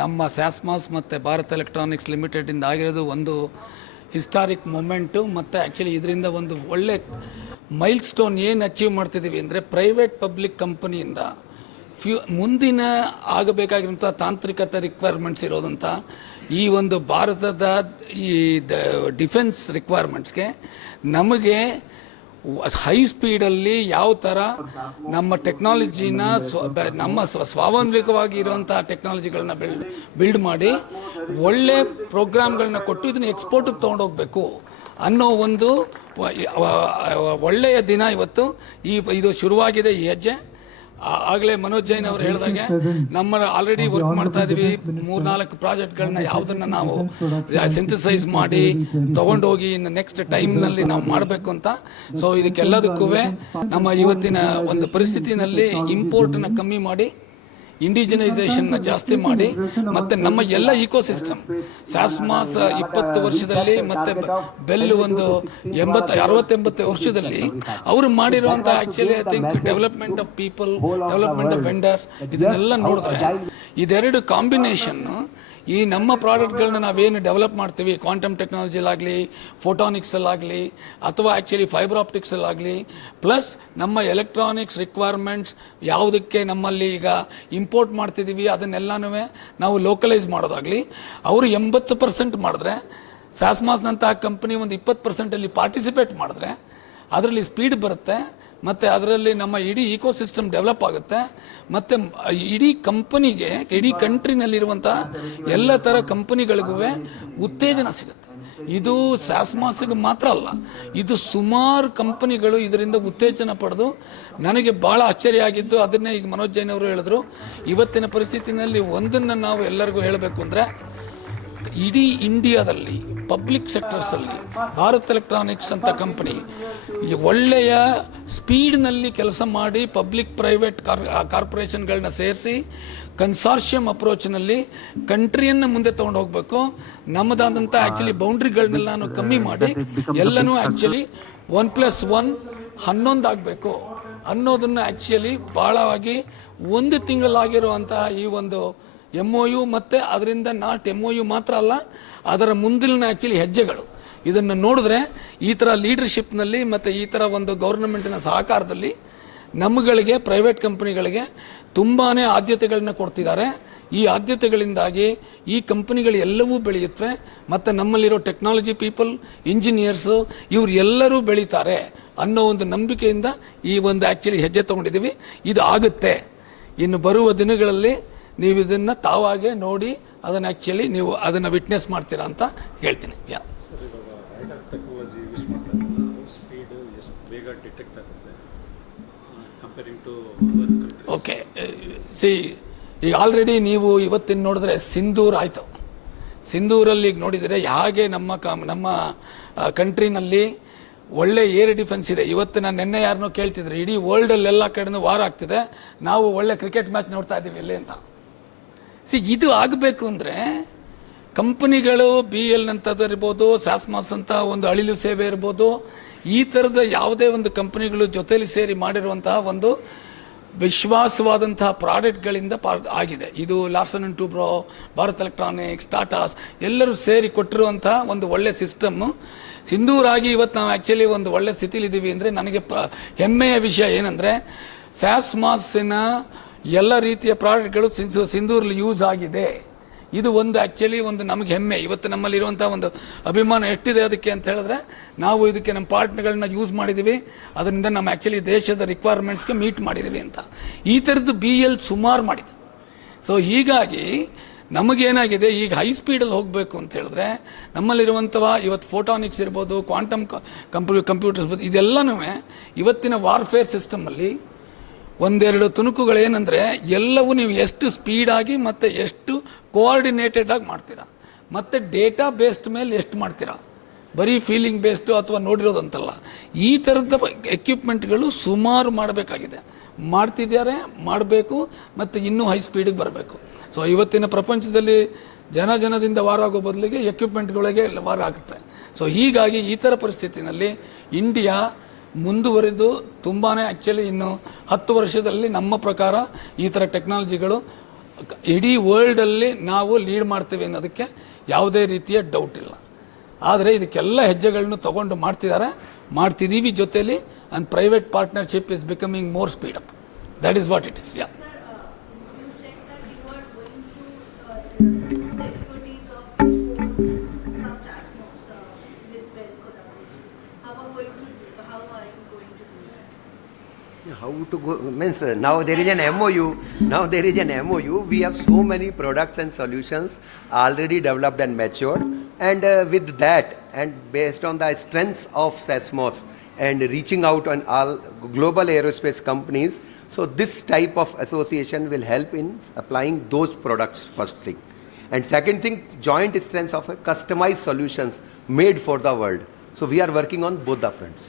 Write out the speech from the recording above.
ನಮ್ಮ ಸ್ಯಾಸ್ಮಾಸ್ ಮತ್ತು ಭಾರತ್ ಎಲೆಕ್ಟ್ರಾನಿಕ್ಸ್ ಲಿಮಿಟೆಡಿಂದ ಆಗಿರೋದು ಒಂದು ಹಿಸ್ಟಾರಿಕ್ ಮೂಮೆಂಟು. ಮತ್ತು ಆ್ಯಕ್ಚುಲಿ ಇದರಿಂದ ಒಂದು ಒಳ್ಳೆ ಮೈಲ್ ಸ್ಟೋನ್ ಏನು ಅಚೀವ್ ಮಾಡ್ತಿದ್ದೀವಿ ಅಂದರೆ ಪ್ರೈವೇಟ್ ಪಬ್ಲಿಕ್ ಕಂಪನಿಯಿಂದ ಮುಂದಿನ ಆಗಬೇಕಾಗಿರುವಂಥ ತಾಂತ್ರಿಕತೆ ರಿಕ್ವೈರ್ಮೆಂಟ್ಸ್ ಇರೋದಂಥ ಈ ಒಂದು ಭಾರತದ ಈ ಡಿಫೆನ್ಸ್ ರಿಕ್ವೈರ್ಮೆಂಟ್ಸ್ಗೆ ನಮಗೆ ಹೈ ಸ್ಪೀಡಲ್ಲಿ ಯಾವ ಥರ ನಮ್ಮ ಟೆಕ್ನಾಲಜಿನ ನಮ್ಮ ಸ್ವಾವಲಂಬಿಕವಾಗಿ ಇರುವಂಥ ಟೆಕ್ನಾಲಜಿಗಳನ್ನ ಬಿಲ್ಡ್ ಮಾಡಿ ಒಳ್ಳೆ ಪ್ರೋಗ್ರಾಮ್ಗಳನ್ನ ಕೊಟ್ಟು ಇದನ್ನು ಎಕ್ಸ್ಪೋರ್ಟಿಗೆ ತೊಗೊಂಡೋಗ್ಬೇಕು ಅನ್ನೋ ಒಂದು ಒಳ್ಳೆಯ ದಿನ ಇವತ್ತು. ಇದು ಶುರುವಾಗಿದೆ ಈ ಹೆಜ್ಜೆ. ಆಗಲೇ ಮನೋಜ್ ಜೈನ್ ಅವರು ಹೇಳಿದಾಗೆ ನಮ್ಮ ಆಲ್ರೆಡಿ ವರ್ಕ್ ಮಾಡ್ತಾ ಇದೀವಿ 3-4 ಪ್ರಾಜೆಕ್ಟ್ಗಳನ್ನ ಯಾವುದನ್ನ ನಾವು ಸಿಂಥಸೈಸ್ ಮಾಡಿ ತಗೊಂಡೋಗಿ ಇನ್ನು ನೆಕ್ಸ್ಟ್ ಟೈಮ್ನಲ್ಲಿ ನಾವು ಮಾಡಬೇಕು ಅಂತ. ಸೊ ಇದಕ್ಕೆಲ್ಲದಕ್ಕೂ ನಮ್ಮ ಇವತ್ತಿನ ಒಂದು ಪರಿಸ್ಥಿತಿನಲ್ಲಿ ಇಂಪೋರ್ಟನ್ನ ಕಮ್ಮಿ ಮಾಡಿ ಇಂಡಿಜಿನೈಸೇಷನ್ನ ಜಾಸ್ತಿ ಮಾಡಿ ಮತ್ತೆ ನಮ್ಮ ಎಲ್ಲ ಇಕೋಸಿಸ್ಟಮ್ ಸ್ಯಾಸ್ಮಾಸ್ 20 ವರ್ಷದಲ್ಲಿ ಮತ್ತೆ ಬೆಲ್ ಒಂದು 60-80 ವರ್ಷದಲ್ಲಿ ಅವರು ಮಾಡಿರುವಂತಹ actually I think development of people, development of vendors, ಇದನ್ನೆಲ್ಲ ನೋಡಿದ್ರೆ ಇದೆರಡು ಕಾಂಬಿನೇಷನ್ ಈ ನಮ್ಮ ಪ್ರಾಡಕ್ಟ್ಗಳನ್ನ ನಾವೇನು ಡೆವಲಪ್ ಮಾಡ್ತೀವಿ ಕ್ವಾಂಟಮ್ ಟೆಕ್ನಾಲಜಿಲಾಗಲಿ, ಫೋಟಾನಿಕ್ಸಲ್ಲಾಗಲಿ ಅಥವಾ ಆ್ಯಕ್ಚುಲಿ ಫೈಬರ್ ಆಪ್ಟಿಕ್ಸಲ್ಲಾಗಲಿ, ಪ್ಲಸ್ ನಮ್ಮ ಎಲೆಕ್ಟ್ರಾನಿಕ್ಸ್ ರಿಕ್ವೈರ್ಮೆಂಟ್ಸ್ ಯಾವುದಕ್ಕೆ ನಮ್ಮಲ್ಲಿ ಈಗ ಇಂಪೋರ್ಟ್ ಮಾಡ್ತಿದ್ದೀವಿ ಅದನ್ನೆಲ್ಲನೂ ನಾವು ಲೋಕಲೈಸ್ ಮಾಡೋದಾಗಲಿ, ಅವರು 80% ಮಾಡಿದ್ರೆ ಸ್ಯಾಸ್ಮಾಸ್ನಂತಹ ಕಂಪನಿ ಒಂದು 20%ಅಲ್ಲಿ ಪಾರ್ಟಿಸಿಪೇಟ್ ಮಾಡಿದ್ರೆ ಅದರಲ್ಲಿ ಸ್ಪೀಡ್ ಬರುತ್ತೆ ಮತ್ತು ಅದರಲ್ಲಿ ನಮ್ಮ ಇಡೀ ಇಕೋಸಿಸ್ಟಮ್ ಡೆವಲಪ್ ಆಗುತ್ತೆ. ಮತ್ತು ಇಡೀ ಕಂಪನಿಗೆ, ಇಡೀ ಕಂಟ್ರಿನಲ್ಲಿರುವಂಥ ಎಲ್ಲ ಥರ ಕಂಪನಿಗಳಿಗೂ ಉತ್ತೇಜನ ಸಿಗುತ್ತೆ. ಇದು ಸ್ಯಾಸ್ಮಾಸ್ಗೆ ಮಾತ್ರ ಅಲ್ಲ, ಇದು ಸುಮಾರು ಕಂಪನಿಗಳು ಇದರಿಂದ ಉತ್ತೇಜನ ಪಡೆದು ನನಗೆ ಭಾಳ ಆಶ್ಚರ್ಯ ಆಗಿದ್ದು ಅದನ್ನೇ ಈಗ ಮನೋಜ್ ಜೈನ್ ಅವರು ಹೇಳಿದ್ರು. ಇವತ್ತಿನ ಪರಿಸ್ಥಿತಿನಲ್ಲಿ ಒಂದನ್ನು ನಾವು ಎಲ್ಲರಿಗೂ ಹೇಳಬೇಕು ಅಂದರೆ ಇಡೀ ಇಂಡಿಯಾದಲ್ಲಿ ಪಬ್ಲಿಕ್ ಸೆಕ್ಟರ್ಸಲ್ಲಿ ಭಾರತ್ ಎಲೆಕ್ಟ್ರಾನಿಕ್ಸ್ ಅಂತ ಕಂಪನಿ ಒಳ್ಳೆಯ ಸ್ಪೀಡ್ನಲ್ಲಿ ಕೆಲಸ ಮಾಡಿ ಪಬ್ಲಿಕ್ ಪ್ರೈವೇಟ್ ಕಾರ್ಪೊರೇಷನ್ಗಳನ್ನ ಸೇರಿಸಿ ಕನ್ಸಾರ್ಷಿಯಂ ಅಪ್ರೋಚ್ನಲ್ಲಿ ಕಂಟ್ರಿಯನ್ನು ಮುಂದೆ ತೊಗೊಂಡು ಹೋಗಬೇಕು. ನಮ್ಮದಾದಂಥ ಆ್ಯಕ್ಚುಲಿ ಬೌಂಡ್ರಿಗಳನ್ನೆಲ್ಲ ಕಮ್ಮಿ ಮಾಡಿ ಎಲ್ಲನೂ ಆ್ಯಕ್ಚುಲಿ 1+1 11 ಆಗಬೇಕು ಅನ್ನೋದನ್ನು ಆ್ಯಕ್ಚುಲಿ ಭಾಳವಾಗಿ 1 ತಿಂಗಳಾಗಿರುವಂತಹ ಈ ಒಂದು MOU ಮತ್ತು ಅದರಿಂದ ನಾಟ್ MOU ಮಾತ್ರ ಅಲ್ಲ, ಅದರ ಮುಂದಿನ ಆ್ಯಕ್ಚುಲಿ ಹೆಜ್ಜೆಗಳು ಇದನ್ನು ನೋಡಿದ್ರೆ ಈ ಥರ ಲೀಡರ್ಶಿಪ್ನಲ್ಲಿ ಮತ್ತು ಈ ಥರ ಒಂದು ಗೌರ್ನಮೆಂಟಿನ ಸಹಕಾರದಲ್ಲಿ ನಮ್ಮಗಳಿಗೆ ಪ್ರೈವೇಟ್ ಕಂಪನಿಗಳಿಗೆ ತುಂಬಾ ಆದ್ಯತೆಗಳನ್ನ ಕೊಡ್ತಿದ್ದಾರೆ. ಈ ಆದ್ಯತೆಗಳಿಂದಾಗಿ ಈ ಕಂಪನಿಗಳು ಎಲ್ಲವೂ ಬೆಳೆಯುತ್ತವೆ ಮತ್ತು ನಮ್ಮಲ್ಲಿರೋ ಟೆಕ್ನಾಲಜಿ ಪೀಪಲ್, ಇಂಜಿನಿಯರ್ಸು ಇವರು ಎಲ್ಲರೂ ಬೆಳೀತಾರೆ ಅನ್ನೋ ಒಂದು ನಂಬಿಕೆಯಿಂದ ಈ ಒಂದು ಆ್ಯಕ್ಚುಲಿ ಹೆಜ್ಜೆ ತೊಗೊಂಡಿದ್ದೀವಿ. ಇದು ಆಗುತ್ತೆ. ಇನ್ನು ಬರುವ ದಿನಗಳಲ್ಲಿ ನೀವು ಇದನ್ನು ತಾವಾಗೆ ನೋಡಿ ಅದನ್ನು ಆ್ಯಕ್ಚುಲಿ ನೀವು ಅದನ್ನು ವಿಟ್ನೆಸ್ ಮಾಡ್ತೀರಾ ಅಂತ ಹೇಳ್ತೀನಿ. ಓಕೆ, ಸಿ ಈಗ ಆಲ್ರೆಡಿ ನೀವು ಇವತ್ತಿನ ನೋಡಿದ್ರೆ ಸಿಂಧೂರ್ ಆಯಿತು. ಸಿಂಧೂರಲ್ಲಿ ಈಗ ನೋಡಿದರೆ ಹಾಗೆ ನಮ್ಮ ಕಂಟ್ರಿನಲ್ಲಿ ಒಳ್ಳೆ ಏರ್ ಡಿಫೆನ್ಸ್ ಇದೆ. ಇವತ್ತು ನಾನು ನಿನ್ನೆ ಯಾರನ್ನೋ ಕೇಳ್ತಿದ್ರೆ ಇಡೀ ವರ್ಲ್ಡಲ್ಲೆಲ್ಲ ಕಡೆನೂ ವಾರ್ ಆಗ್ತಿದೆ, ನಾವು ಒಳ್ಳೆ ಕ್ರಿಕೆಟ್ ಮ್ಯಾಚ್ ನೋಡ್ತಾ ಇದ್ದೀವಿ ಇಲ್ಲಿ ಅಂತ. ಇದು ಆಗಬೇಕು ಅಂದರೆ ಕಂಪನಿಗಳು BL ಅಂತದ್ದು ಇರ್ಬೋದು, ಸ್ಯಾಸ್ಮಾಸ್ ಅಂತ ಒಂದು ಅಳಿಲು ಸೇವೆ ಇರ್ಬೋದು, ಈ ಥರದ ಯಾವುದೇ ಒಂದು ಕಂಪನಿಗಳು ಜೊತೆಲಿ ಸೇರಿ ಮಾಡಿರುವಂತಹ ಒಂದು ವಿಶ್ವಾಸವಾದಂತಹ ಪ್ರಾಡಕ್ಟ್ಗಳಿಂದ ಆಗಿದೆ. ಇದು Larsen and Toubro, Bharat electronics, Tatas ಎಲ್ಲರೂ ಸೇರಿ ಕೊಟ್ಟಿರುವಂತಹ ಒಂದು ಒಳ್ಳೆ ಸಿಸ್ಟಮ್ಮು. ಸಿಂಧೂರಾಗಿ ಇವತ್ತು ನಾವು ಆ್ಯಕ್ಚುಲಿ ಒಂದು ಒಳ್ಳೆ ಸ್ಥಿತಿಲಿದ್ದೀವಿ ಅಂದರೆ ನನಗೆ ಹೆಮ್ಮೆಯ ವಿಷಯ ಏನಂದರೆ ಸ್ಯಾಸ್ಮಾಸಿನ ಎಲ್ಲ ರೀತಿಯ ಪ್ರಾಡಕ್ಟ್ಗಳು ಸಿಂಧೂರಲ್ಲಿ ಯೂಸ್ ಆಗಿದೆ. ಇದು ಒಂದು ಆ್ಯಕ್ಚುಲಿ ಒಂದು ನಮಗೆ ಹೆಮ್ಮೆ. ಇವತ್ತು ನಮ್ಮಲ್ಲಿರುವಂಥ ಒಂದು ಅಭಿಮಾನ ಎಷ್ಟಿದೆ ಅದಕ್ಕೆ ಅಂತ ಹೇಳಿದ್ರೆ ನಾವು ಇದಕ್ಕೆ ನಮ್ಮ ಪಾರ್ಟ್ನರ್ಗಳನ್ನ ಯೂಸ್ ಮಾಡಿದ್ದೀವಿ, ಅದರಿಂದ ನಮ್ಮ ಆ್ಯಕ್ಚುಲಿ ದೇಶದ ರಿಕ್ವೈರ್ಮೆಂಟ್ಸ್ಗೆ ಮೀಟ್ ಮಾಡಿದ್ದೀವಿ ಅಂತ. ಈ ಥರದ್ದು BL ಸುಮಾರು ಮಾಡಿದೆ. ಸೊ ಹೀಗಾಗಿ ನಮಗೇನಾಗಿದೆ, ಈಗ ಹೈ ಸ್ಪೀಡಲ್ಲಿ ಹೋಗಬೇಕು ಅಂತ ಹೇಳಿದ್ರೆ ನಮ್ಮಲ್ಲಿರುವಂಥವ ಇವತ್ತು ಫೋಟಾನಿಕ್ಸ್ ಇರ್ಬೋದು, ಕ್ವಾಂಟಮ್ ಕಂಪ್ಯೂಟರ್ಸ್ ಇರ್ಬೋದು, ಇದೆಲ್ಲನೂ ಇವತ್ತಿನ ವಾರ್ಫೇರ್ ಸಿಸ್ಟಮಲ್ಲಿ ಒಂದೆರಡು ತುಣುಕುಗಳೇನೆಂದರೆ ಎಲ್ಲವೂ ನೀವು ಎಷ್ಟು ಸ್ಪೀಡಾಗಿ ಮತ್ತು ಎಷ್ಟು ಕೋಆರ್ಡಿನೇಟೆಡ್ ಆಗಿ ಮಾಡ್ತೀರಾ ಮತ್ತು ಡೇಟಾ ಬೇಸ್ಡ್ ಮೇಲೆ ಎಷ್ಟು ಮಾಡ್ತೀರಾ, ಬರೀ ಫೀಲಿಂಗ್ ಬೇಸ್ಡು ಅಥವಾ ನೋಡಿರೋದಂತಲ್ಲ. ಈ ಥರದ ಎಕ್ವಿಪ್ಮೆಂಟ್ಗಳು ಸುಮಾರು ಮಾಡಬೇಕಾಗಿದೆ, ಮಾಡ್ತಿದ್ದಾರೆ, ಮಾಡಬೇಕು ಮತ್ತು ಇನ್ನೂ ಹೈ ಸ್ಪೀಡಿಗೆ ಬರಬೇಕು. ಸೊ ಇವತ್ತಿನ ಪ್ರಪಂಚದಲ್ಲಿ ಜನದಿಂದ ವಾರ ಆಗೋ ಬದಲಿಗೆ ಎಕ್ವಿಪ್ಮೆಂಟ್ಗಳಿಗೆ ವಾರ ಆಗುತ್ತೆ. ಸೊ ಹೀಗಾಗಿ ಈ ಥರ ಪರಿಸ್ಥಿತಿನಲ್ಲಿ ಇಂಡಿಯಾ ಮುಂದುವರೆದು ತುಂಬಾ ಆ್ಯಕ್ಚುಲಿ ಇನ್ನು 10 ವರ್ಷದಲ್ಲಿ ನಮ್ಮ ಪ್ರಕಾರ ಈ ಥರ ಟೆಕ್ನಾಲಜಿಗಳು ಇಡೀ ವರ್ಲ್ಡಲ್ಲಿ ನಾವು ಲೀಡ್ ಮಾಡ್ತೀವಿ ಅನ್ನೋದಕ್ಕೆ ಯಾವುದೇ ರೀತಿಯ ಡೌಟ್ ಇಲ್ಲ. ಆದರೆ ಇದಕ್ಕೆಲ್ಲ ಹೆಜ್ಜೆಗಳನ್ನು ತಗೊಂಡು ಮಾಡ್ತಿದ್ದೀವಿ ಜೊತೆಲಿ, and private partnership is becoming more speed up. That is what it is. Yeah. You said that you are going to use the expertise of this board from SASMOS with well collaboration. How are you going to do that? How to go means now there is an MOU. Now there is an MOU. We have so many products and solutions already developed and matured, and with that, and based on the strengths of SASMOS and reaching out on all global aerospace companies, so this type of association will help in applying those products, first thing. And second thing, joint strengths of customized solutions made for the world. So we are working on both the fronts.